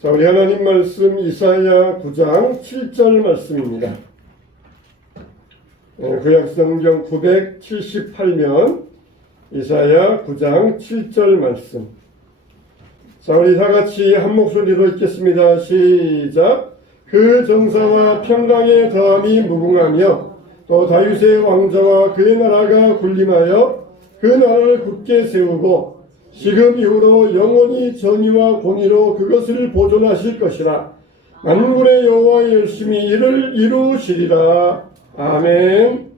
자, 우리 하나님 말씀 이사야 9장 7절 말씀입니다. 구약성경 978면 이사야 9장 7절 말씀. 자, 우리 다같이 한 목소리로 읽겠습니다. 시작. 그 정사와 평강의 더함이 무궁하며 또 다윗의 왕자와 그의 나라가 군림하여 그 나라를 굳게 세우고 지금 이후로 영원히 정의와 공의로 그것을 보존하실 것이라. 만군의 여호와의 열심히 이를 이루시리라. 아멘.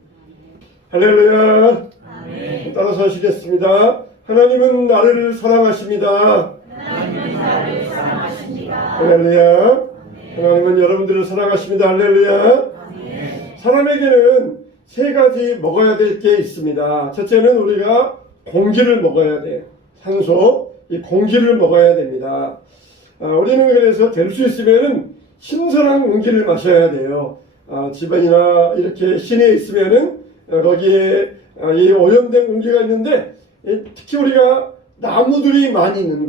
할렐루야. 아멘. 따라서 하시겠습니다. 하나님은 나를 사랑하십니다. 하나님은 나를 사랑하십니다. 할렐루야. 아멘. 하나님은 여러분들을 사랑하십니다. 할렐루야. 아멘. 사람에게는 세 가지 먹어야 될 게 있습니다. 첫째는 우리가 공기를 먹어야 돼요. 산소, 이 공기를 먹어야 됩니다. 우리는 그래서 될 수 있으면은 신선한 공기를 마셔야 돼요. 집안이나 이렇게 시내에 있으면은 거기에 이 오염된 공기가 있는데, 특히 우리가 나무들이 많이 있는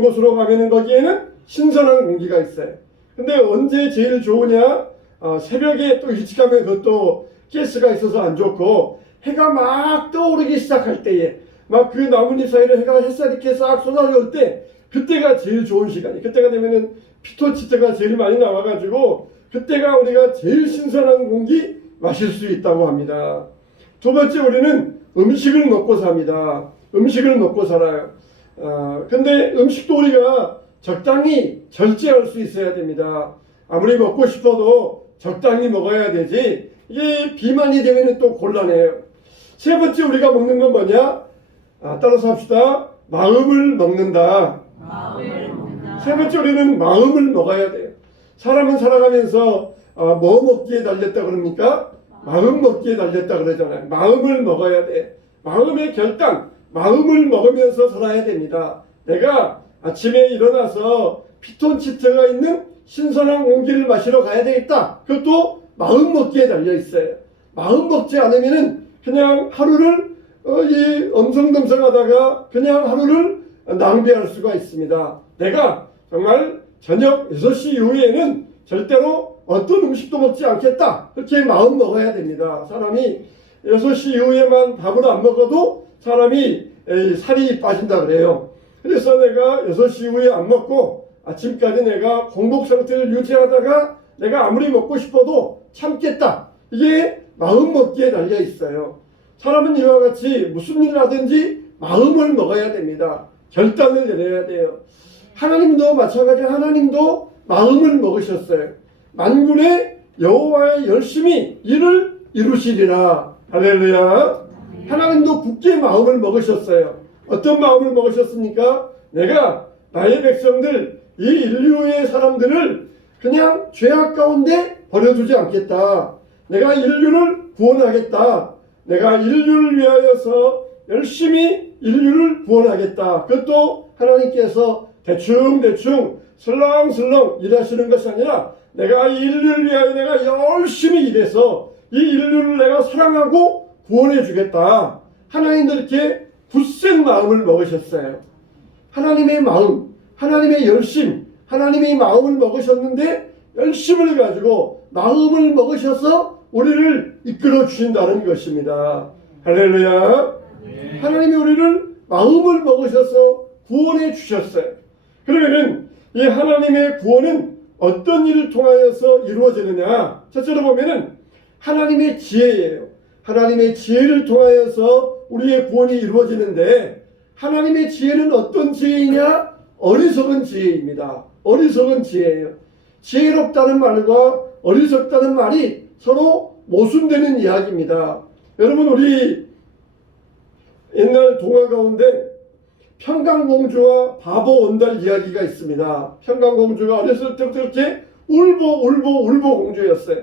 곳으로 가면은 거기에는 신선한 공기가 있어요. 근데 언제 제일 좋으냐? 새벽에 또 일찍 가면 그것도 가스가 있어서 안 좋고, 해가 막 떠오르기 시작할 때에 막 그 나뭇잎 사이로 햇살이 이렇게 싹 쏟아져올 때, 그때가 제일 좋은 시간이. 그때가 되면은 피톤치드가 제일 많이 나와가지고 그때가 우리가 제일 신선한 공기 마실 수 있다고 합니다. 두 번째, 우리는 음식을 먹고 삽니다. 음식을 먹고 살아요. 근데 음식도 우리가 적당히 절제할 수 있어야 됩니다. 아무리 먹고 싶어도 적당히 먹어야 되지, 이게 비만이 되면 또 곤란해요. 세 번째, 우리가 먹는 건 뭐냐? 따라서 합시다. 마음을 먹는다. 세 번째, 우리는 마음을 먹어야 돼요. 사람은 살아가면서 뭐 먹기에 달렸다 그럽니까? 마음 먹기에 달렸다 그러잖아요. 마음을 먹어야 돼. 마음의 결단, 마음을 먹으면서 살아야 됩니다. 내가 아침에 일어나서 피톤치드가 있는 신선한 공기를 마시러 가야 되겠다. 그것도 마음 먹기에 달려 있어요. 마음 먹지 않으면은 그냥 하루를 이 엄성덤성하다가 그냥 하루를 낭비할 수가 있습니다. 내가 정말 저녁 6시 이후에는 절대로 어떤 음식도 먹지 않겠다. 그렇게 마음 먹어야 됩니다. 사람이 6시 이후에만 밥을 안 먹어도 사람이 살이 빠진다 그래요. 그래서 내가 6시 이후에 안 먹고 아침까지 내가 공복 상태를 유지하다가 내가 아무리 먹고 싶어도 참겠다. 이게 마음 먹기에 달려 있어요. 사람은 이와 같이 무슨 일을 하든지 마음을 먹어야 됩니다. 결단을 내려야 돼요. 하나님도 마찬가지로 하나님도 마음을 먹으셨어요. 만군의 여호와의 열심히 이를 이루시리라. 할렐루야. 하나님도 굳게 마음을 먹으셨어요. 어떤 마음을 먹으셨습니까? 내가 나의 백성들, 이 인류의 사람들을 그냥 죄악 가운데 버려두지 않겠다. 내가 인류를 구원하겠다. 내가 인류를 위하여서 열심히 인류를 구원하겠다. 그것도 하나님께서 대충 슬렁슬렁 일하시는 것이 아니라 내가 이 인류를 위하여 내가 열심히 일해서 이 인류를 내가 사랑하고 구원해 주겠다. 하나님도 이렇게 굳센 마음을 먹으셨어요. 하나님의 마음, 하나님의 열심, 하나님의 마음을 먹으셨는데 열심을 가지고 마음을 먹으셔서 우리를 이끌어 주신다는 것입니다. 할렐루야. 네. 하나님이 우리를 마음을 먹으셔서 구원해 주셨어요. 그러면은 이 하나님의 구원은 어떤 일을 통하여서 이루어지느냐? 첫째로 보면은 하나님의 지혜예요. 하나님의 지혜를 통하여서 우리의 구원이 이루어지는데, 하나님의 지혜는 어떤 지혜이냐? 어리석은 지혜입니다. 어리석은 지혜예요. 지혜롭다는 말과 어리석다는 말이 서로 모순되는 이야기입니다. 여러분, 우리 옛날 동화 가운데 평강공주와 바보 온달 이야기가 있습니다. 평강공주가 어렸을 때부터 이렇게 울보 공주였어요.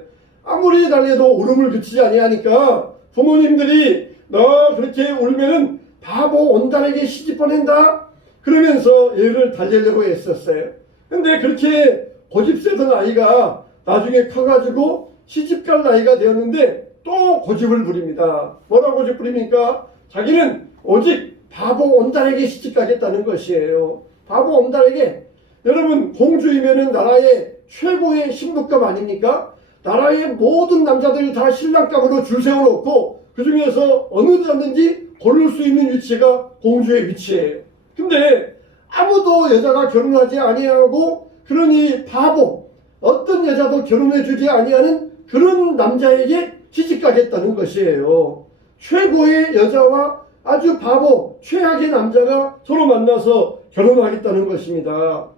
아무리 달래도 울음을 그치지 아니하니까 부모님들이 너 그렇게 울면은 바보 온달에게 시집 보낸다 그러면서 얘를 달래려고 했었어요. 근데 그렇게 고집세던 아이가 나중에 커가지고 시집갈 나이가 되었는데 또 고집을 부립니다. 뭐라고 고집 부립니까? 자기는 오직 바보 온달에게 시집가겠다는 것이에요. 바보 온달에게 여러분, 공주이면은 나라의 최고의 신부감 아닙니까? 나라의 모든 남자들 다 신랑감으로 줄 세워놓고 그 중에서 어느 데였는지 고를 수 있는 위치가 공주의 위치예요. 근데 아무도 여자가 결혼하지 아니하고 그러니 바보, 어떤 여자도 결혼해주지 아니하는 그런 남자에게 시집가겠다는 것이에요. 최고의 여자와 아주 바보, 최악의 남자가 서로 만나서 결혼하겠다는 것입니다.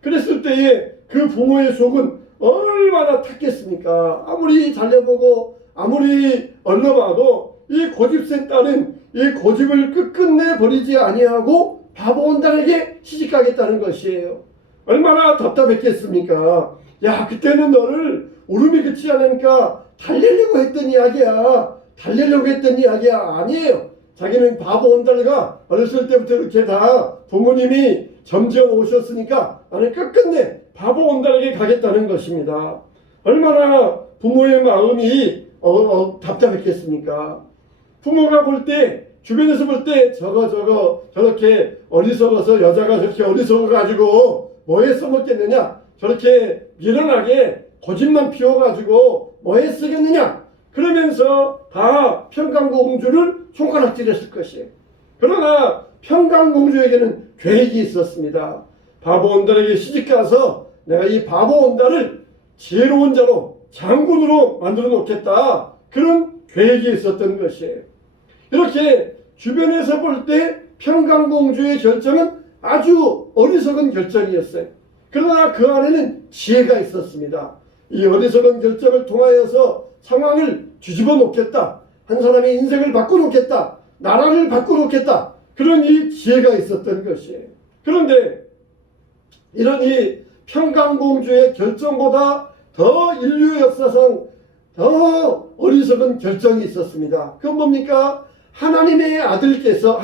그랬을 때에 그 부모의 속은 얼마나 탔겠습니까? 아무리 달려보고 아무리 얼러봐도 이 고집센 딸은 이 고집을 끝끝내 버리지 아니하고 바보 온달에게 시집가겠다는 것이에요. 얼마나 답답했겠습니까? 야, 그때는 너를 울음이 그치지 않으니까 달리려고 했던 이야기야. 달리려고 했던 이야기야. 아니에요. 자기는 바보 온달가 어렸을 때부터 이렇게 다 부모님이 점지어 놓으셨으니까 나는 끝끝내 바보 온달에게 가겠다는 것입니다. 얼마나 부모의 마음이 답답했겠습니까? 부모가 볼 때, 주변에서 볼 때 저렇게 어리석어서 여자가 저렇게 어리석어 가지고 뭐에 써먹겠느냐, 저렇게 미련하게 고집만 피워가지고 뭐에 쓰겠느냐, 그러면서 다 평강공주를 손가락질했을 것이에요. 그러나 평강공주에게는 계획이 있었습니다. 바보 온달에게 시집가서 내가 이 바보 온달을 지혜로운 자로, 장군으로 만들어 놓겠다, 그런 계획이 있었던 것이에요. 이렇게 주변에서 볼 때 평강공주의 결정은 아주 어리석은 결정이었어요. 그러나 그 안에는 지혜가 있었습니다. 이 어리석은 결정을 통하여서 상황을 뒤집어 놓겠다, 한 사람의 인생을 바꿔놓겠다, 나라를 바꿔놓겠다, 그런 이 지혜가 있었던 것이에요. 그런데 이런 이 평강공주의 결정보다 더 인류 역사상 더 어리석은 결정이 있었습니다. 그건 뭡니까? 하나님께서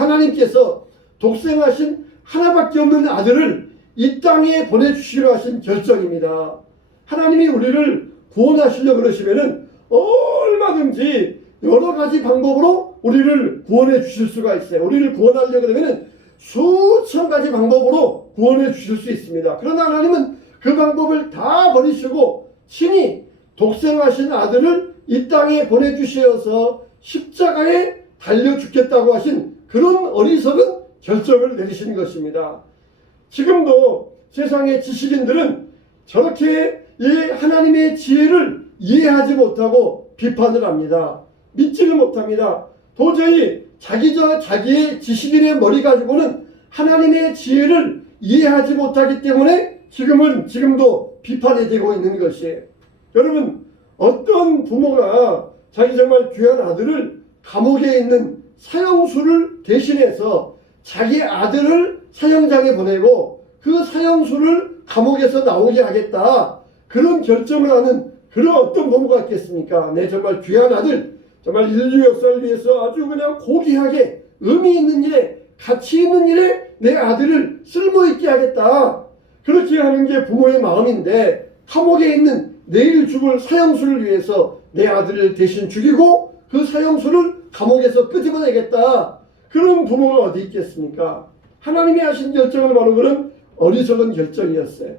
독생하신 하나밖에 없는 아들을 이 땅에 보내주시려 하신 결정입니다. 하나님이 우리를 구원하시려고 그러시면은 얼마든지 여러 가지 방법으로 우리를 구원해 주실 수가 있어요. 우리를 구원하려고 그러면은 수천 가지 방법으로 구원해 주실 수 있습니다. 그러나 하나님은 그 방법을 다 버리시고 친히 독생하신 아들을 이 땅에 보내주시어서 십자가에 달려 죽겠다고 하신 그런 어리석은 결정을 내리신 것입니다. 지금도 세상의 지식인들은 저렇게 이 하나님의 지혜를 이해하지 못하고 비판을 합니다. 믿지를 못합니다. 도저히 자기의 지식인의 머리 가지고는 하나님의 지혜를 이해하지 못하기 때문에 지금도 비판이 되고 있는 것이에요. 여러분, 어떤 부모가 자기 정말 귀한 아들을 감옥에 있는 사형수를 대신해서 자기 아들을 사형장에 보내고 그 사형수를 감옥에서 나오게 하겠다, 그런 결정을 하는 그런 어떤 부모가 있겠습니까? 내 정말 귀한 아들, 정말 인류 역사를 위해서 아주 그냥 고귀하게 의미 있는 일에, 가치 있는 일에 내 아들을 쓸모있게 하겠다, 그렇게 하는 게 부모의 마음인데, 감옥에 있는 내일 죽을 사형수를 위해서 내 아들을 대신 죽이고 그 사형수를 감옥에서 끄집어내겠다, 그런 부모가 어디 있겠습니까? 하나님이 하신 결정은 바로 그런 어리석은 결정이었어요.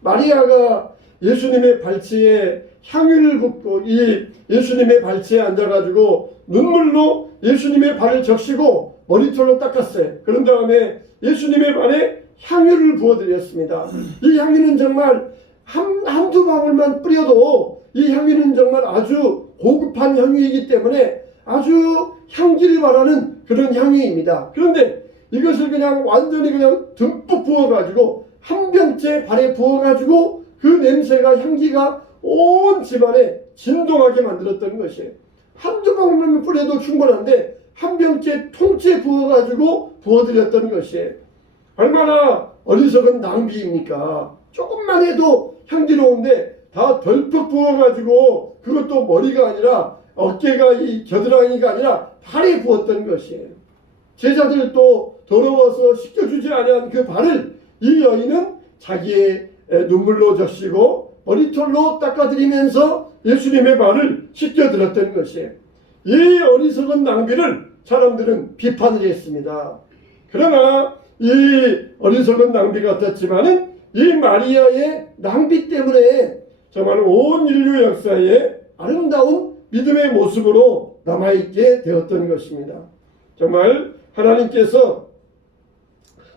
마리아가 예수님의 발치에 향유를 붓고 이 예수님의 발치에 앉아가지고 눈물로 예수님의 발을 적시고 머리털로 닦았어요. 그런 다음에 예수님의 발에 향유를 부어드렸습니다. 이 향유는 정말 한두 방울만 뿌려도 이 향유는 정말 아주 고급한 향유이기 때문에 아주 향기를 바라는 그런 향유입니다. 그런데 이것을 그냥 완전히 그냥 듬뿍 부어가지고 한 병째 발에 부어가지고 그 냄새가, 향기가 온 집안에 진동하게 만들었던 것이에요. 한두 방울만 뿌려도 충분한데 한 병째 통째 부어가지고 부어드렸던 것이에요. 얼마나 어리석은 낭비입니까? 조금만 해도 향기로운데 다 덜컥 부어가지고 그것도 머리가 아니라 어깨가, 이 겨드랑이가 아니라 발에 부었던 것이에요. 제자들도 더러워서 씻겨주지 아니한 그 발을 이 여인은 자기의 눈물로 적시고 머리털로 닦아드리면서 예수님의 발을 씻겨드렸던 것이에요. 이 어리석은 낭비를 사람들은 비판을 했습니다. 그러나 이 어리석은 낭비 같았지만은 이 마리아의 낭비 때문에 정말 온 인류 역사에 아름다운 믿음의 모습으로 남아있게 되었던 것입니다. 정말 하나님께서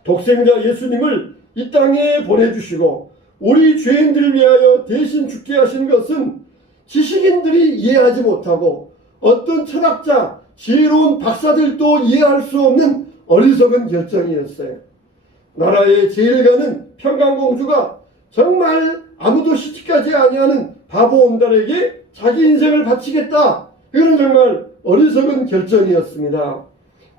독생자 예수님을 이 땅에 보내주시고 우리 죄인들을 위하여 대신 죽게 하신 것은 지식인들이 이해하지 못하고 어떤 철학자, 지혜로운 박사들도 이해할 수 없는 어리석은 결정이었어요. 나라의 제일가는 평강공주가 정말 아무도 시집가지 아니하는 바보 온달에게 자기 인생을 바치겠다. 이건 정말 어리석은 결정이었습니다.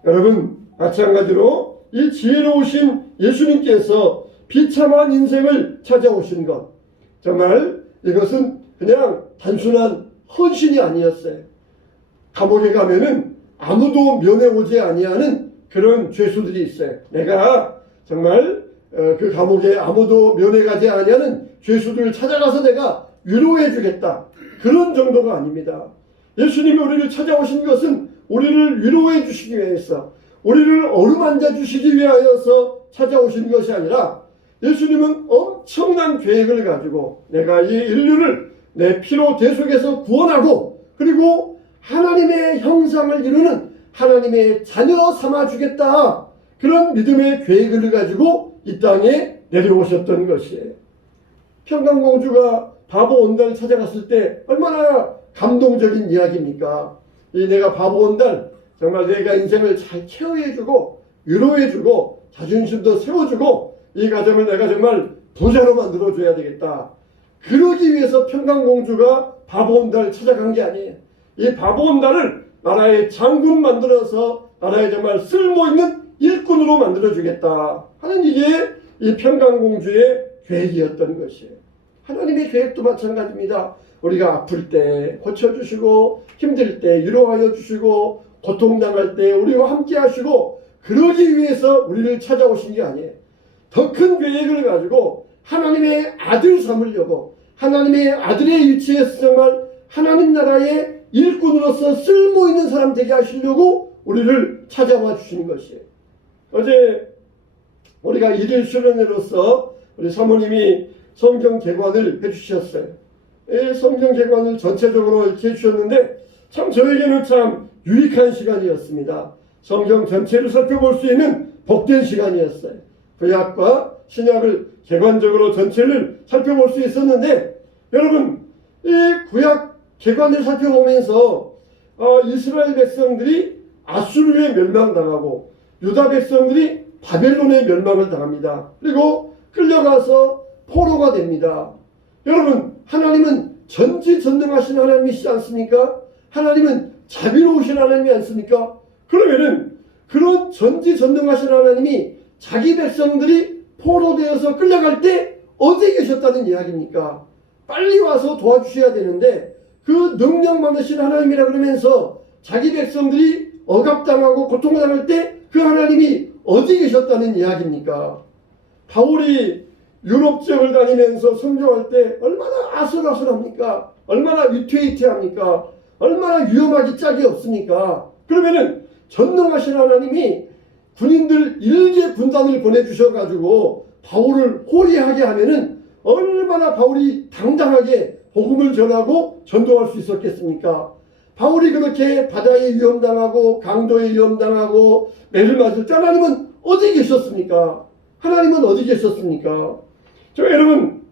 여러분, 마찬가지로 이 지혜로우신 예수님께서 비참한 인생을 찾아오신 것, 정말 이것은 그냥 단순한 헌신이 아니었어요. 감옥에 가면은 아무도 면회오지 아니하는 그런 죄수들이 있어요. 내가 정말 그 감옥에 아무도 면회가지 아니하는 죄수들을 찾아가서 내가 위로해 주겠다. 그런 정도가 아닙니다. 예수님이 우리를 찾아오신 것은 우리를 위로해 주시기 위해서, 우리를 어루만져 주시기 위하여서 찾아오신 것이 아니라 예수님은 엄청난 계획을 가지고 내가 이 인류를 내 피로 대속해서 구원하고 그리고 하나님의 형상을 이루는 하나님의 자녀 삼아주겠다. 그런 믿음의 계획을 가지고 이 땅에 내려오셨던 것이에요. 평강공주가 바보 온달을 찾아갔을 때 얼마나 감동적인 이야기입니까? 이 내가 바보 온달, 정말 내가 인생을 잘 케어해주고 위로해주고 자존심도 세워주고 이 가정을 내가 정말 부자로 만들어줘야 되겠다. 그러기 위해서 평강공주가 바보 온달을 찾아간 게 아니에요. 이 바보 온달을 나라의 장군 만들어서 나라에 정말 쓸모있는 일꾼으로 만들어주겠다 하는 이게 이 평강공주의 계획이었던 것이에요. 하나님의 계획도 마찬가지입니다. 우리가 아플 때 고쳐주시고 힘들 때 위로하여 주시고 고통당할 때 우리와 함께 하시고 그러기 위해서 우리를 찾아오신 게 아니에요. 더 큰 계획을 가지고 하나님의 아들 삼으려고 하나님의 아들의 위치에서 정말 하나님 나라의 일꾼으로서 쓸모있는 사람 되게 하시려고 우리를 찾아와 주신 것이에요. 어제 우리가 일일 수련회로서 우리 사모님이 성경 개관을 해주셨어요. 이 성경 개관을 전체적으로 이렇게 해주셨는데 참 저에게는 참 유익한 시간이었습니다. 성경 전체를 살펴볼 수 있는 복된 시간이었어요. 구약과 신약을 개관적으로 전체를 살펴볼 수 있었는데 여러분 이 구약 개관을 살펴보면서 이스라엘 백성들이 아수르에 멸망당하고 유다 백성들이 바벨론에 멸망을 당합니다. 그리고 끌려가서 포로가 됩니다. 여러분 하나님은 전지전능하신 하나님이시지 않습니까? 하나님은 자비로우신 하나님이 않습니까? 그러면은 그런 전지전능하신 하나님이 자기 백성들이 포로되어서 끌려갈 때 어디에 계셨다는 이야기입니까? 빨리 와서 도와주셔야 되는데 그 능력 많으신 하나님이라 그러면서 자기 백성들이 억압당하고 고통당할 때 그 하나님이 어디 계셨다는 이야기입니까? 바울이 유럽 지역을 다니면서 선교할 때 얼마나 아슬아슬합니까? 얼마나 위태위태합니까? 얼마나 위험하기 짝이 없습니까? 그러면은 전능하신 하나님이 군인들 일개 군단을 보내주셔가지고 바울을 호위하게 하면은 얼마나 바울이 당당하게 복음을 전하고 전도할 수 있었겠습니까? 바울이 그렇게 바다에 위험당하고 강도에 위험당하고 매를 맞을 때 하나님은 어디 계셨습니까? 하나님은 어디 계셨습니까? 여러분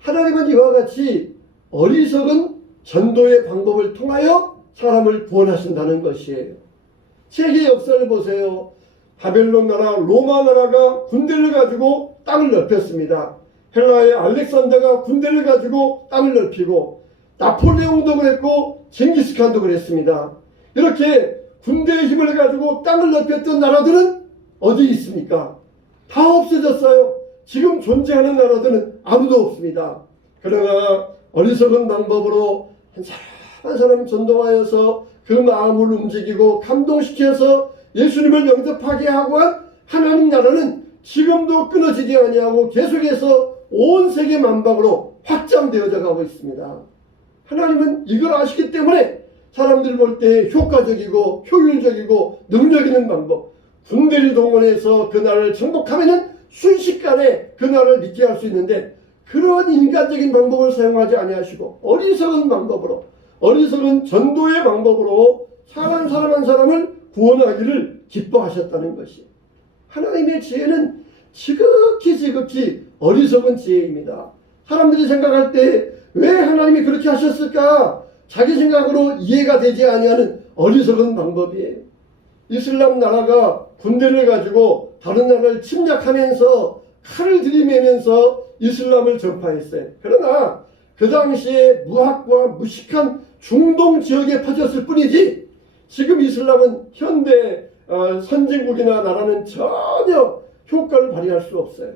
하나님은 이와 같이 어리석은 전도의 방법을 통하여 사람을 구원하신다는 것이에요. 세계 역사를 보세요. 바벨론 나라, 로마 나라가 군대를 가지고 땅을 넓혔습니다. 헬라의 알렉산더가 군대를 가지고 땅을 넓히고 나폴레옹도 그랬고 징기스칸도 그랬습니다. 이렇게 군대의 힘을 가지고 땅을 넓혔던 나라들은 어디 있습니까? 다 없어졌어요. 지금 존재하는 나라들은 아무도 없습니다. 그러나 어리석은 방법으로 한 사람 한 사람 전도하여서 그 마음을 움직이고 감동시켜서 예수님을 영접하게 하고 한 하나님 나라는 지금도 끊어지지 아니하고 계속해서 온 세계 만방으로 확장되어져 가고 있습니다. 하나님은 이걸 아시기 때문에 사람들 볼 때 효과적이고 효율적이고 능력 있는 방법, 군대를 동원해서 그 나라를 정복하면은 순식간에 그 나라를 믿게 할 수 있는데 그런 인간적인 방법을 사용하지 아니하시고 어리석은 방법으로, 어리석은 전도의 방법으로 사람 한 사람을 구원하기를 기뻐하셨다는 것이, 하나님의 지혜는 지극히 어리석은 지혜입니다. 사람들이 생각할 때 왜 하나님이 그렇게 하셨을까? 자기 생각으로 이해가 되지 아니하는 어리석은 방법이에요. 이슬람 나라가 군대를 가지고 다른 나라를 침략하면서 칼을 들이매면서 이슬람을 전파했어요. 그러나 그 당시에 무학과 무식한 중동 지역에 퍼졌을 뿐이지 지금 이슬람은 현대 선진국이나 나라는 전혀 효과를 발휘할 수 없어요.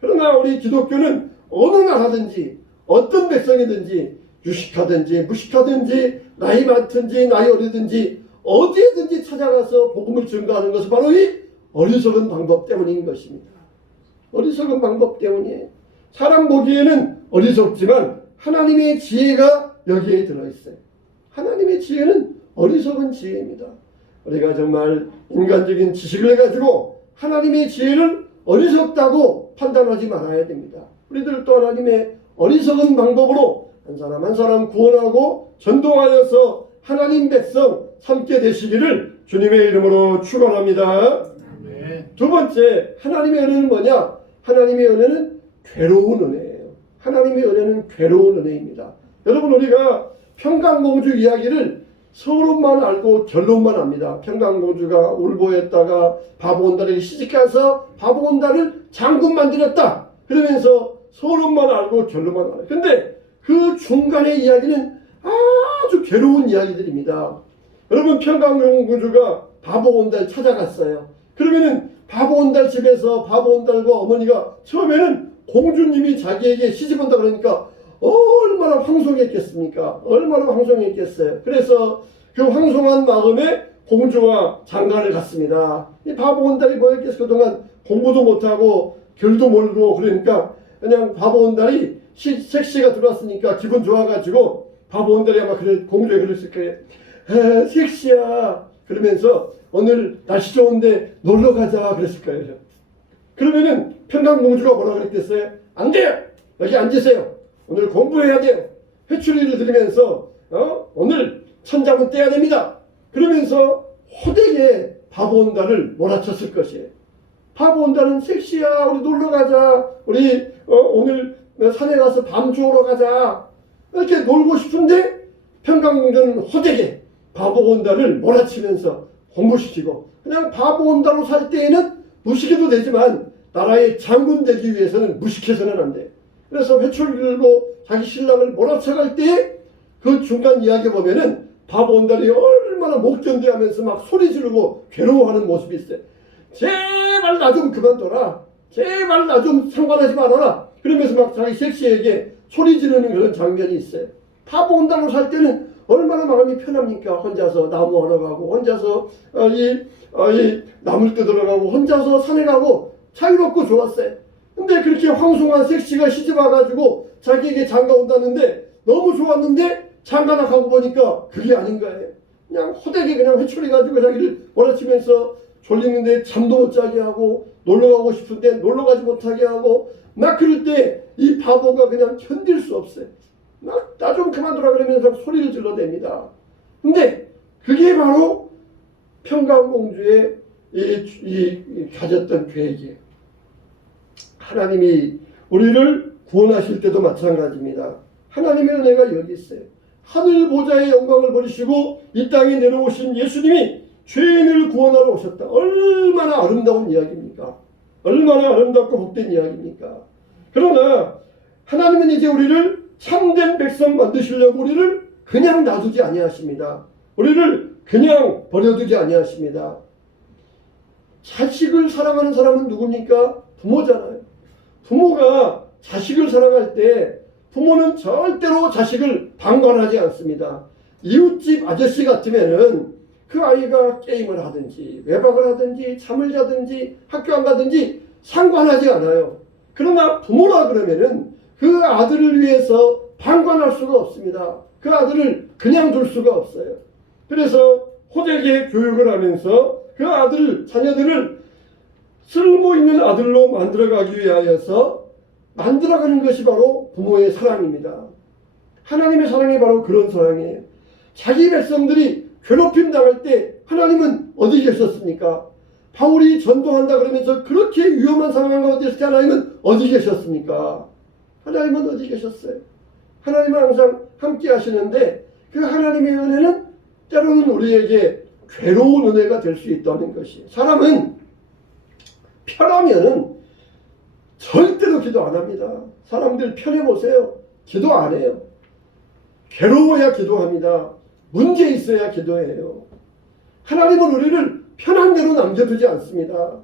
그러나 우리 기독교는 어느 나라든지 어떤 백성이든지 유식하든지 무식하든지 나이 많든지 나이 어리든지 어디에든지 찾아가서 복음을 증거하는 것은 바로 이 어리석은 방법 때문인 것입니다. 어리석은 방법 때문이에요. 사람 보기에는 어리석지만 하나님의 지혜가 여기에 들어있어요. 하나님의 지혜는 어리석은 지혜입니다. 우리가 정말 인간적인 지식을 가지고 하나님의 지혜를 어리석다고 판단하지 말아야 됩니다. 우리들 또 하나님의 어리석은 방법으로 한 사람 한 사람 구원하고 전도하여서 하나님 백성 삼게 되시기를 주님의 이름으로 축원합니다. 두 번째, 하나님의 은혜는 뭐냐? 하나님의 은혜는 괴로운 은혜예요. 하나님의 은혜는 괴로운 은혜입니다. 여러분, 우리가 평강공주 이야기를 서론만 알고 결론만 압니다. 평강공주가 울보했다가 바보온달에게 시집가서 바보온달을 장군 만들었다. 그러면서 서론만 알고 결론만 알아요. 근데 그 중간의 이야기는 아주 괴로운 이야기들입니다. 여러분, 평강공주가 바보온달 찾아갔어요. 그러면은 바보온달 집에서 바보온달과 어머니가 처음에는 공주님이 자기에게 시집온다 그러니까 얼마나 황송했겠습니까? 얼마나 황송했겠어요. 그래서 그 황송한 마음에 공주와 장가를 갔습니다. 이 바보온달이 뭐였겠어? 그동안 공부도 못하고 결도 모르고 그러니까 그냥 바보온달이 색시가 들어왔으니까 기분 좋아가지고 바보온달이 아마 공주에 그랬을 거예요. 색시야. 그러면서 오늘 날씨 좋은데 놀러 가자 그랬을 거예요. 그러면은 평강공주가 뭐라 그랬겠어요? 안 돼요. 여기 앉으세요. 오늘 공부해야 돼요. 회초리를 들으면서 오늘 천장은 떼야 됩니다. 그러면서 호되게 바보온달을 몰아쳤을 것이에요. 바보온달은 섹시야. 우리 놀러 가자. 우리 오늘 산에 가서 밤 주우러 가자. 이렇게 놀고 싶은데 평강공주는 호되게 바보온달을 몰아치면서 공부시키고 그냥 바보온달로 살 때에는 무식해도 되지만 나라의 장군 되기 위해서는 무식해서는 안 돼. 그래서 회초리를 들고 자기 신랑을 몰아쳐갈 때 그 중간 이야기 보면은 바보온달이 얼마나 못 견뎌하면서 막 소리 지르고 괴로워하는 모습이 있어요. 제발 나 좀 그만둬라. 제발 나 좀 상관하지 말아라. 그러면서 막 자기 섹시에게 소리 지르는 그런 장면이 있어요. 바보온달로 살 때는 얼마나 마음이 편합니까? 혼자서 나무 하러 가고 혼자서 이 나물 뜯으러 가고 혼자서 산에 가고 자유롭고 좋았어요. 근데 그렇게 황송한 섹시가 시집 와가지고 자기에게 장가 온다는데 너무 좋았는데 장가나 가고 보니까 그게 아닌 거예요. 그냥 호되게 그냥 회초리 가지고 자기를 몰아치면서 졸리는데 잠도 못 자게 하고 놀러 가고 싶은데 놀러 가지 못하게 하고 막 그럴 때 이 바보가 그냥 견딜 수 없어요. 막 나 좀 그만두라 그러면서 소리를 질러댑니다. 근데 그게 바로 평강공주의 이 가졌던 계획이에요. 하나님이 우리를 구원하실 때도 마찬가지입니다. 하나님의 은혜가 여기 있어요. 하늘 보좌의 영광을 버리시고 이 땅에 내려오신 예수님이 죄인을 구원하러 오셨다. 얼마나 아름다운 이야기입니까? 얼마나 아름답고 복된 이야기입니까? 그러나 하나님은 이제 우리를 참된 백성 만드시려고 우리를 그냥 놔두지 아니하십니다. 우리를 그냥 버려두지 아니하십니다. 자식을 사랑하는 사람은 누굽니까? 부모잖아요. 부모가 자식을 사랑할 때 부모는 절대로 자식을 방관하지 않습니다. 이웃집 아저씨 같으면은 그 아이가 게임을 하든지 외박을 하든지 잠을 자든지 학교 안 가든지 상관하지 않아요. 그러나 부모라 그러면은 그 아들을 위해서 방관할 수가 없습니다. 그 아들을 그냥 둘 수가 없어요. 그래서 호되게 교육을 하면서 그 자녀들을 쓸모있는 아들로 만들어가기 위하여서 만들어가는 것이 바로 부모의 사랑입니다. 하나님의 사랑이 바로 그런 사랑이에요. 자기 백성들이 괴롭힘 당할 때 하나님은 어디 계셨습니까? 바울이 전도한다 그러면서 그렇게 위험한 상황 가운데 있을 때 하나님은 어디 계셨습니까? 하나님은 어디 계셨어요? 하나님은 항상 함께 하시는데 그 하나님의 은혜는 때로는 우리에게 괴로운 은혜가 될 수 있다는 것이. 사람은 편하면은 절대로 기도 안 합니다. 사람들 편해보세요. 기도 안 해요. 괴로워야 기도합니다. 문제 있어야 기도해요. 하나님은 우리를 편한 대로 남겨두지 않습니다.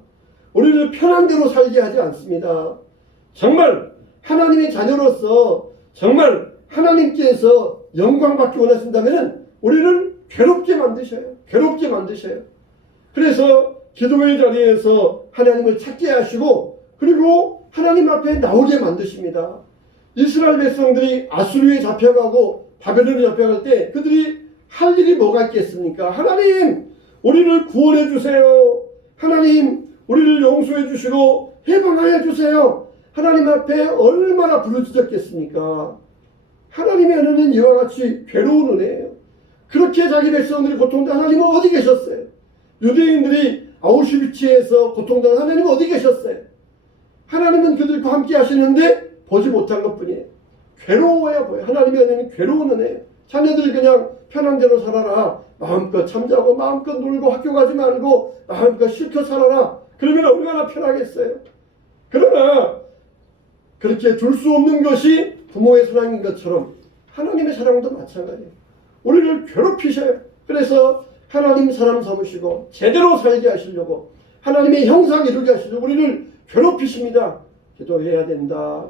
우리를 편한 대로 살게 하지 않습니다. 정말 하나님의 자녀로서 정말 하나님께서 영광받기 원하신다면 우리를 괴롭게 만드셔요. 괴롭게 만드셔요. 그래서 기도의 자리에서 하나님을 찾게 하시고 그리고 하나님 앞에 나오게 만드십니다. 이스라엘 백성들이 아수르에 잡혀가고 바벨론에 잡혀갈 때 그들이 할 일이 뭐가 있겠습니까? 하나님 우리를 구원해 주세요. 하나님 우리를 용서해 주시고 해방하여 주세요. 하나님 앞에 얼마나 부르짖었겠습니까? 하나님의 은혜는 이와 같이 괴로운 은혜예요. 그렇게 자기 백성들이 고통당한 하나님은 어디 계셨어요? 유대인들이 아우슈비츠에서 고통당한 하나님은 어디 계셨어요? 하나님은 그들과 함께 하시는데 보지 못한 것뿐이에요. 괴로워야 보여요. 하나님의 은혜는 괴로운 은혜예요. 자녀들이 그냥 편한 대로 살아라. 마음껏 잠자고 마음껏 놀고 학교 가지 말고 마음껏 실컷 살아라. 그러면 얼마나 편하겠어요. 그러나 그렇게 줄 수 없는 것이 부모의 사랑인 것처럼 하나님의 사랑도 마찬가지예요. 우리를 괴롭히셔요. 그래서 하나님 사람 삼으시고 제대로 살게 하시려고 하나님의 형상 이루게 하시려고 우리를 괴롭히십니다. 기도해야 된다.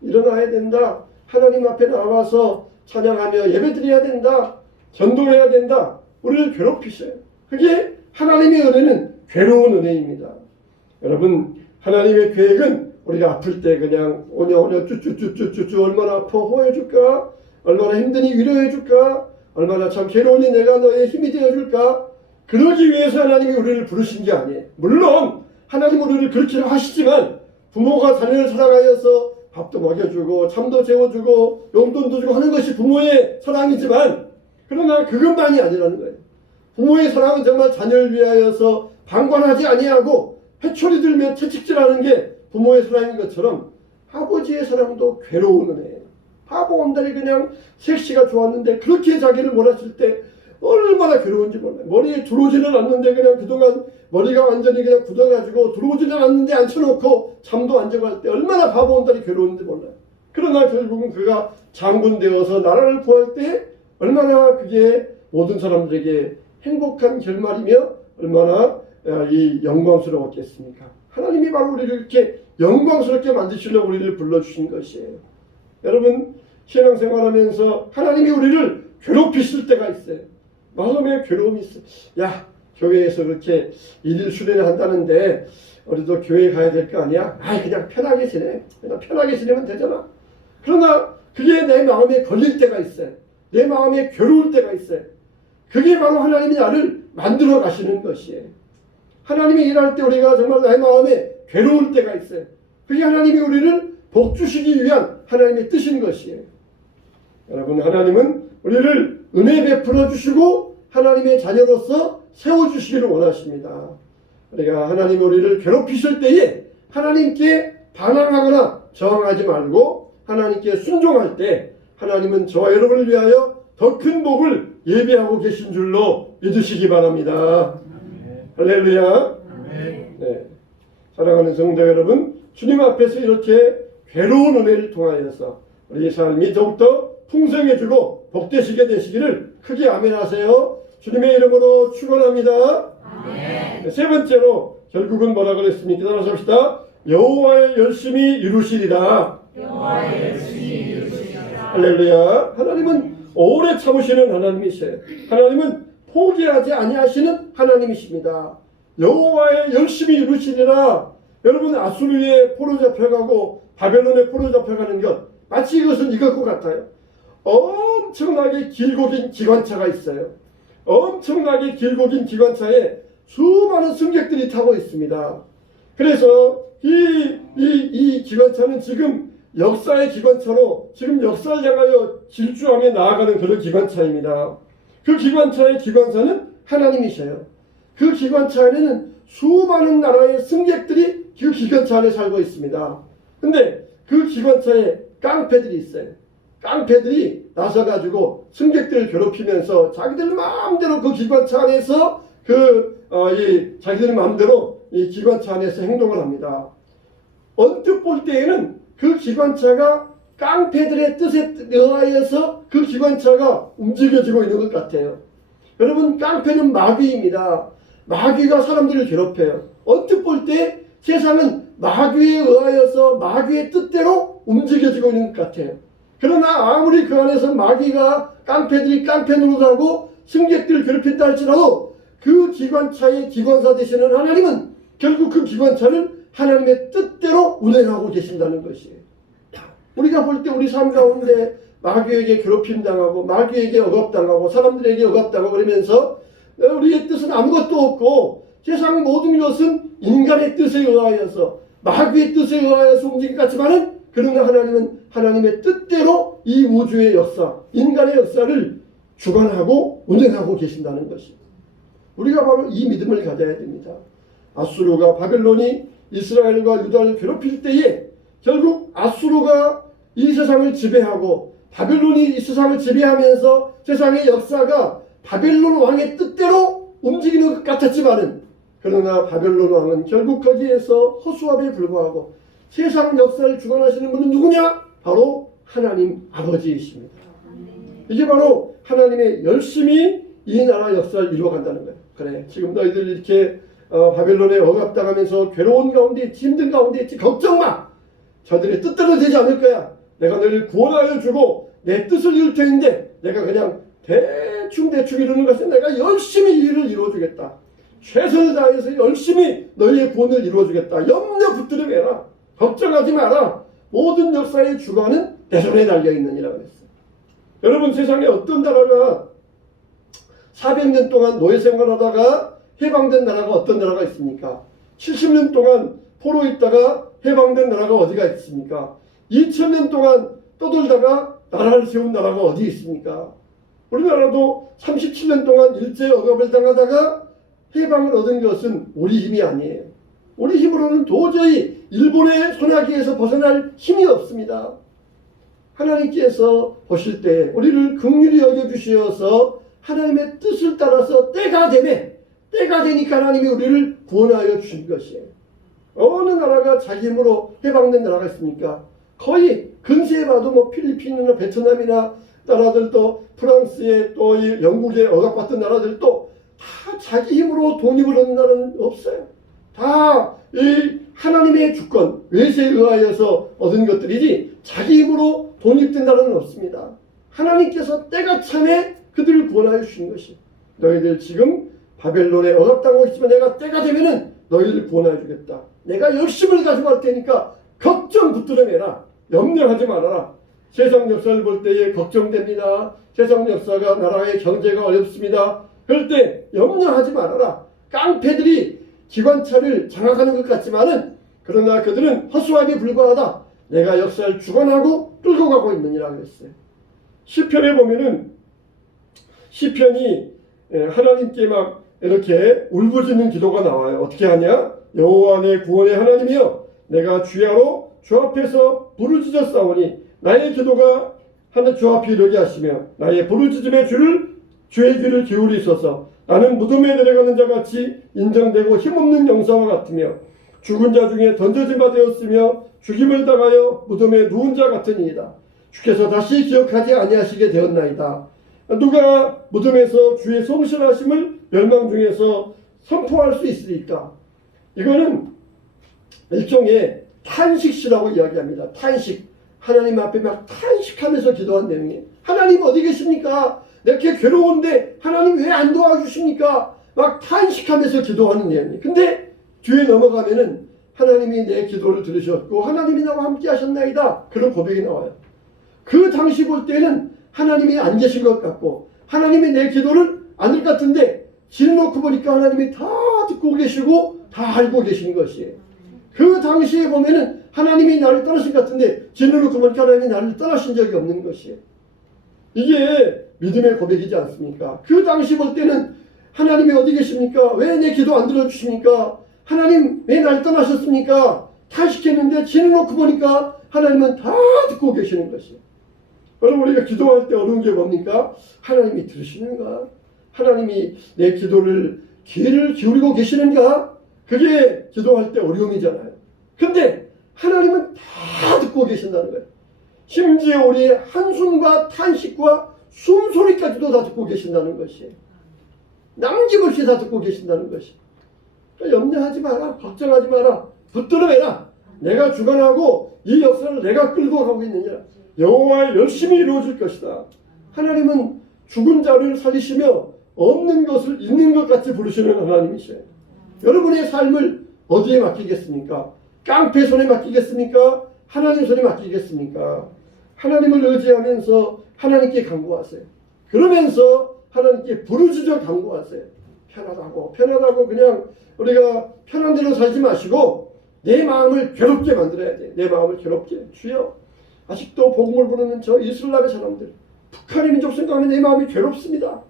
일어나야 된다. 하나님 앞에 나와서 찬양하며 예배드려야 된다. 전도해야 된다. 우리를 괴롭히셔요. 그게 하나님의 은혜는 괴로운 은혜입니다. 여러분 하나님의 계획은 우리가 아플 때 그냥 오냐 쭈쭈쭈쭈쭈 얼마나 아파 호해줄까? 얼마나 힘드니 위로해줄까? 얼마나 참 괴로우니 내가 너의 힘이 되어줄까? 그러기 위해서 하나님이 우리를 부르신 게 아니에요. 물론 하나님 우리를 그렇게 하시지만 부모가 자녀를 사랑하여서 밥도 먹여주고 잠도 재워주고 용돈도 주고 하는 것이 부모의 사랑이지만 그러나 그것만이 아니라는 거예요. 부모의 사랑은 정말 자녀를 위하여서 방관하지 아니하고 회초리 들며 채찍질하는 게 부모의 사랑인 것처럼 아버지의 사랑도 괴로운 은혜예요. 바보 온달이 그냥 섹시가 좋았는데 그렇게 자기를 몰았을 때 얼마나 괴로운지 몰라요. 머리에 들어오지는 않는데 그냥 그동안 머리가 완전히 그냥 굳어가지고 들어오지는 않는데 앉혀놓고 잠도 안 자고 할 때 얼마나 바보 온달이 괴로운지 몰라요. 그러나 결국은 그가 장군 되어서 나라를 구할 때 얼마나 그게 모든 사람들에게 행복한 결말이며 얼마나 이 영광스러웠겠습니까? 하나님이 바로 우리를 이렇게 영광스럽게 만드시려고 우리를 불러주신 것이에요. 여러분 신앙생활하면서 하나님이 우리를 괴롭히실 때가 있어요. 마음에 괴로움이 있어요. 야 교회에서 그렇게 일일 수련을 한다는데 우리도 교회 가야 될 거 아니야? 아이 그냥 편하게 지내. 그냥 편하게 지내면 되잖아. 그러나 그게 내 마음에 걸릴 때가 있어요. 내 마음에 괴로울 때가 있어요. 그게 바로 하나님이 나를 만들어 가시는 것이에요. 하나님이 일할 때 우리가 정말 내 마음에 괴로울 때가 있어요. 그게 하나님이 우리를 복 주시기 위한 하나님의 뜻인 것이에요. 여러분 하나님은 우리를 은혜 베풀어 주시고 하나님의 자녀로서 세워주시기를 원하십니다. 우리가 하나님 우리를 괴롭히실 때에 하나님께 반항하거나 저항하지 말고 하나님께 순종할 때 하나님은 저와 여러분을 위하여 더 큰 복을 예비하고 계신 줄로 믿으시기 바랍니다. 할렐루야. 네. 사랑하는 성도 여러분, 주님 앞에서 이렇게 괴로운 은혜를 통하여서 우리 삶이 더욱더 풍성해지고 복되시게 되시기를 크게 아멘하세요. 주님의 이름으로 축원합니다. 네, 세 번째로 결국은 뭐라 그랬습니까? 따라서 합시다. 여호와의 열심히 이루시리라. 여호와의 열심히 이루시리라. 할렐루야. 하나님은 오래 참으시는 하나님이세요. 하나님은 포기하지 아니하시는 하나님이십니다. 여호와의 열심히 이루시리라. 여러분 아수르에 포로 잡혀가고 바벨론에 포로 잡혀가는 것 마치 이것은 이것과 같아요. 엄청나게 길고 긴 기관차가 있어요. 엄청나게 길고 긴 기관차에 수많은 승객들이 타고 있습니다. 그래서 이 기관차는 지금 역사의 기관차로 지금 역사를 향하여 질주하며 나아가는 그런 기관차입니다. 그 기관차의 기관사는 하나님이셔요. 그 기관차 안에는 수많은 나라의 승객들이 그 기관차 안에 살고 있습니다. 근데 그 기관차에 깡패들이 있어요. 깡패들이 나서가지고 승객들을 괴롭히면서 자기들 마음대로 그 기관차 안에서 자기들 마음대로 이 기관차 안에서 행동을 합니다. 언뜻 볼 때에는 그 기관차가 깡패들의 뜻에 의하여서 그 기관차가 움직여지고 있는 것 같아요. 여러분, 깡패는 마귀입니다. 마귀가 사람들을 괴롭혀요. 언뜻 볼 때 세상은 마귀에 의하여서 마귀의 뜻대로 움직여지고 있는 것 같아요. 그러나 아무리 그 안에서 마귀가 깡패들이 깡패 노릇하고 승객들을 괴롭힌다 할지라도 그 기관차의 기관사 되시는 하나님은 결국 그 기관차를 하나님의 뜻대로 운행하고 계신다는 것이에요. 우리가 볼 때 우리 삶 가운데 마귀에게 괴롭힘당하고 마귀에게 억압당하고 사람들에게 억압당하고 그러면서 우리의 뜻은 아무것도 없고 세상 모든 것은 인간의 뜻에 의하여서 마귀의 뜻에 의하여서 움직일 것 같지만은 그러나 하나님은 하나님의 뜻대로 이 우주의 역사, 인간의 역사를 주관하고 운행하고 계신다는 것입니다. 우리가 바로 이 믿음을 가져야 됩니다. 아수르가 바벨론이 이스라엘과 유다를 괴롭힐 때에 결국 아수르가 이 세상을 지배하고 바벨론이 이 세상을 지배하면서 세상의 역사가 바벨론 왕의 뜻대로 움직이는 것 같았지만은 그러나 바벨론 왕은 결국 거기에서 허수아비에 불과하고 세상 역사를 주관하시는 분은 누구냐? 바로 하나님 아버지이십니다. 이게 바로 하나님의 열심히 이 나라 역사를 이루어간다는 거예요. 그래, 지금 너희들 이렇게 바벨론에 억압당하면서 괴로운 가운데 있지, 힘든 가운데 있지, 걱정 마. 저들의 뜻대로 되지 않을 거야. 내가 너희를 구원하여 주고 내 뜻을 이룰 테는데 내가 그냥 대충 이루는 것은 내가 열심히 일을 이루어주겠다. 최선을 다해서 열심히 너희의 구원을 이루어주겠다. 염려 붙들어 매라. 걱정하지 마라. 모든 역사의 주관은 내 손에 달려있느니라고 했어요. 여러분, 세상에 어떤 나라가 400년 동안 노예 생활하다가 해방된 나라가 어떤 나라가 있습니까? 70년 동안 포로 있다가 해방된 나라가 어디가 있습니까? 2000년 동안 떠돌다가 나라를 세운 나라가 어디 있습니까? 우리나라도 37년 동안 일제 억압을 당하다가 해방을 얻은 것은 우리 힘이 아니에요. 우리 힘으로는 도저히 일본의 손아귀에서 벗어날 힘이 없습니다. 하나님께서 보실 때 우리를 긍휼히 여겨주시어서 하나님의 뜻을 따라서 때가 되니까 하나님이 우리를 구원하여 주신 것이에요. 어느 나라가 자기 힘으로 해방된 나라가 있습니까? 거의 근세에 봐도 뭐 필리핀이나 베트남이나 나라들도 프랑스에 또 영국에 억압받던 나라들도 다 자기 힘으로 독립을 얻는 나라는 없어요. 다 이 하나님의 주권, 외세에 의하여서 얻은 것들이지 자기 힘으로 독립된 나라는 없습니다. 하나님께서 때가 참에 그들을 구원하여 주신 것이. 너희들 지금 바벨론에 억압당하고 있지만 내가 때가 되면은 너희를 구원하여 주겠다. 내가 열심을 가지고 할 테니까 걱정 붙들어 매라. 염려하지 말아라. 세상 역사를 볼 때에 걱정됩니다. 세상 역사가 나라의 경제가 어렵습니다. 그럴 때 염려하지 말아라. 깡패들이 기관차를 장악하는 것 같지만은 그러나 그들은 허수아비에 불과하다. 내가 역사를 주관하고 끌고 가고 있느니라 그랬어요. 시편에 보면은 시편이 하나님께 막 이렇게 울부짖는 기도가 나와요. 어떻게 하냐? 여호와 내 구원의 하나님이여, 내가 주야로 주 앞에서 부르짖었사오니 나의 기도가 하늘 주 앞에 이르게 하시며 나의 부르짖음의 주의 귀를 기울이소서. 나는 무덤에 내려가는 자 같이 인정되고 힘없는 영사와 같으며 죽은 자 중에 던져진 바 되었으며 죽임을 당하여 무덤에 누운 자 같으니이다. 주께서 다시 기억하지 아니하시게 되었나이다. 누가 무덤에서 주의 성실하심을 멸망 중에서 선포할 수 있으리까? 이거는 일종의 탄식시라고 이야기합니다. 탄식. 하나님 앞에 막 탄식하면서 기도한 내용이에요. 하나님 어디 계십니까? 이렇게 괴로운데 하나님 왜 안 도와주십니까? 막 탄식하면서 기도하는 내용이에요. 근데 뒤에 넘어가면은 하나님이 내 기도를 들으셨고 하나님이 나와 함께 하셨나이다. 그런 고백이 나와요. 그 당시 볼 때는 하나님이 안 계신 것 같고 하나님이 내 기도를 안 들 것 같은데 지내놓고 보니까 하나님이 다 듣고 계시고 다 알고 계신 것이에요. 그 당시에 보면은 하나님이 나를 떠나신 것 같은데 진노를 보니까 하나님이 나를 떠나신 적이 없는 것이에요. 이게 믿음의 고백이지 않습니까? 그 당시 볼 때는 하나님이 어디 계십니까? 왜 내 기도 안 들어주십니까? 하나님 왜 날 떠나셨습니까? 다 시켰는데 지내놓고 보니까 하나님은 다 듣고 계시는 것이에요. 여러분 우리가 기도할 때 어려운 게 뭡니까? 하나님이 들으시는가? 하나님이 내 기도를 귀를 기울이고 계시는가? 그게 기도할 때 어려움이잖아요. 근데 하나님은 다 듣고 계신다는 거예요. 심지어 우리의 한숨과 탄식과 숨소리까지도 다 듣고 계신다는 것이에요. 남김없이 다 듣고 계신다는 것이에요. 그러니까 염려하지 마라. 걱정하지 마라. 붙들어 매라. 내가 주관하고 이 역사를 내가 끌고 가고 있느냐. 여호와의 열심히 이루어질 것이다. 하나님은 죽은 자를 살리시며 없는 것을 있는 것 같이 부르시는 하나님이세요. 여러분의 삶을 어디에 맡기겠습니까? 깡패 손에 맡기겠습니까? 하나님 손에 맡기겠습니까? 하나님을 의지하면서 하나님께 간구하세요. 그러면서 하나님께 부르짖어 간구하세요. 편하다고 그냥 우리가 편한 대로 살지 마시고 내 마음을 괴롭게 만들어야 돼. 내 마음을 괴롭게. 주여, 아직도 복음을 부르는 저 이슬람의 사람들, 북한의 민족 생각하면 내 마음이 괴롭습니다.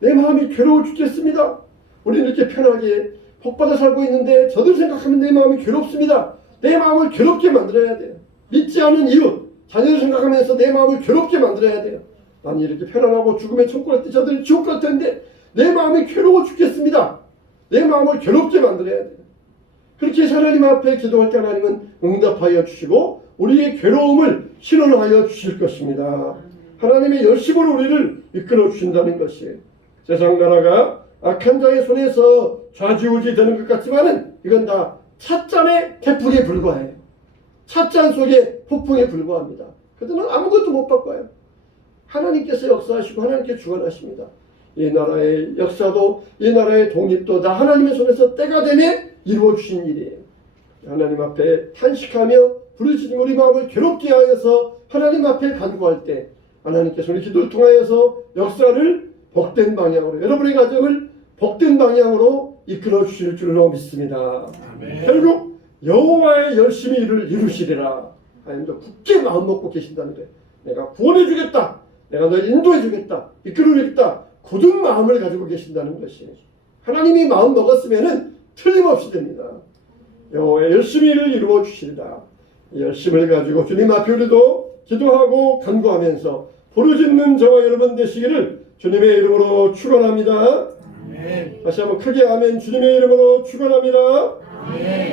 내 마음이 괴로워 죽겠습니다. 우리는 이렇게 편하게 복받아 살고 있는데 저들 생각하면 내 마음이 괴롭습니다. 내 마음을 괴롭게 만들어야 돼요. 믿지 않는 이유, 자녀를 생각하면서 내 마음을 괴롭게 만들어야 돼요. 난 이렇게 편안하고 죽음의 천국할 때 저들이 지옥 갈 텐데 내 마음이 괴로워 죽겠습니다. 내 마음을 괴롭게 만들어야 돼요. 그렇게 하나님 앞에 기도할 때 하나님은 응답하여 주시고 우리의 괴로움을 신원하여 주실 것입니다. 하나님의 열심으로 우리를 이끌어 주신다는 것이에요. 세상 나라가 악한 자의 손에서 좌지우지 되는 것 같지만은 이건 다 찻잔의 태풍에 불과해요. 찻잔 속의 폭풍에 불과합니다. 그들은 아무것도 못 바꿔요. 하나님께서 역사하시고 하나님께 주관하십니다. 이 나라의 역사도 이 나라의 독립도 다 하나님의 손에서 때가 되면 이루어주신 일이에요. 하나님 앞에 탄식하며 부르짖는 우리 마음을 괴롭게 하여서 하나님 앞에 간구할 때 하나님께서 우리 기도를 통하여서 역사를 복된 방향으로, 여러분의 가정을 복된 방향으로 이끌어 주실 줄로 믿습니다. 아멘. 결국 여호와의 열심히 일을 이루시리라. 하나님도 굳게 마음 먹고 계신다는 거예요. 내가 구원해 주겠다. 내가 널 인도해 주겠다. 이끌어 주겠다. 굳은 마음을 가지고 계신다는 것이에요. 하나님이 마음 먹었으면은 틀림없이 됩니다. 여호와의 열심히 일을 이루어 주시리라. 이 열심을 가지고 주님 앞에 우리도 기도하고 간구하면서 부르짖는 저와 여러분 되시기를 주님의 이름으로 축원합니다. 아멘. 다시 한번 크게 아멘. 주님의 이름으로 축원합니다. 아멘.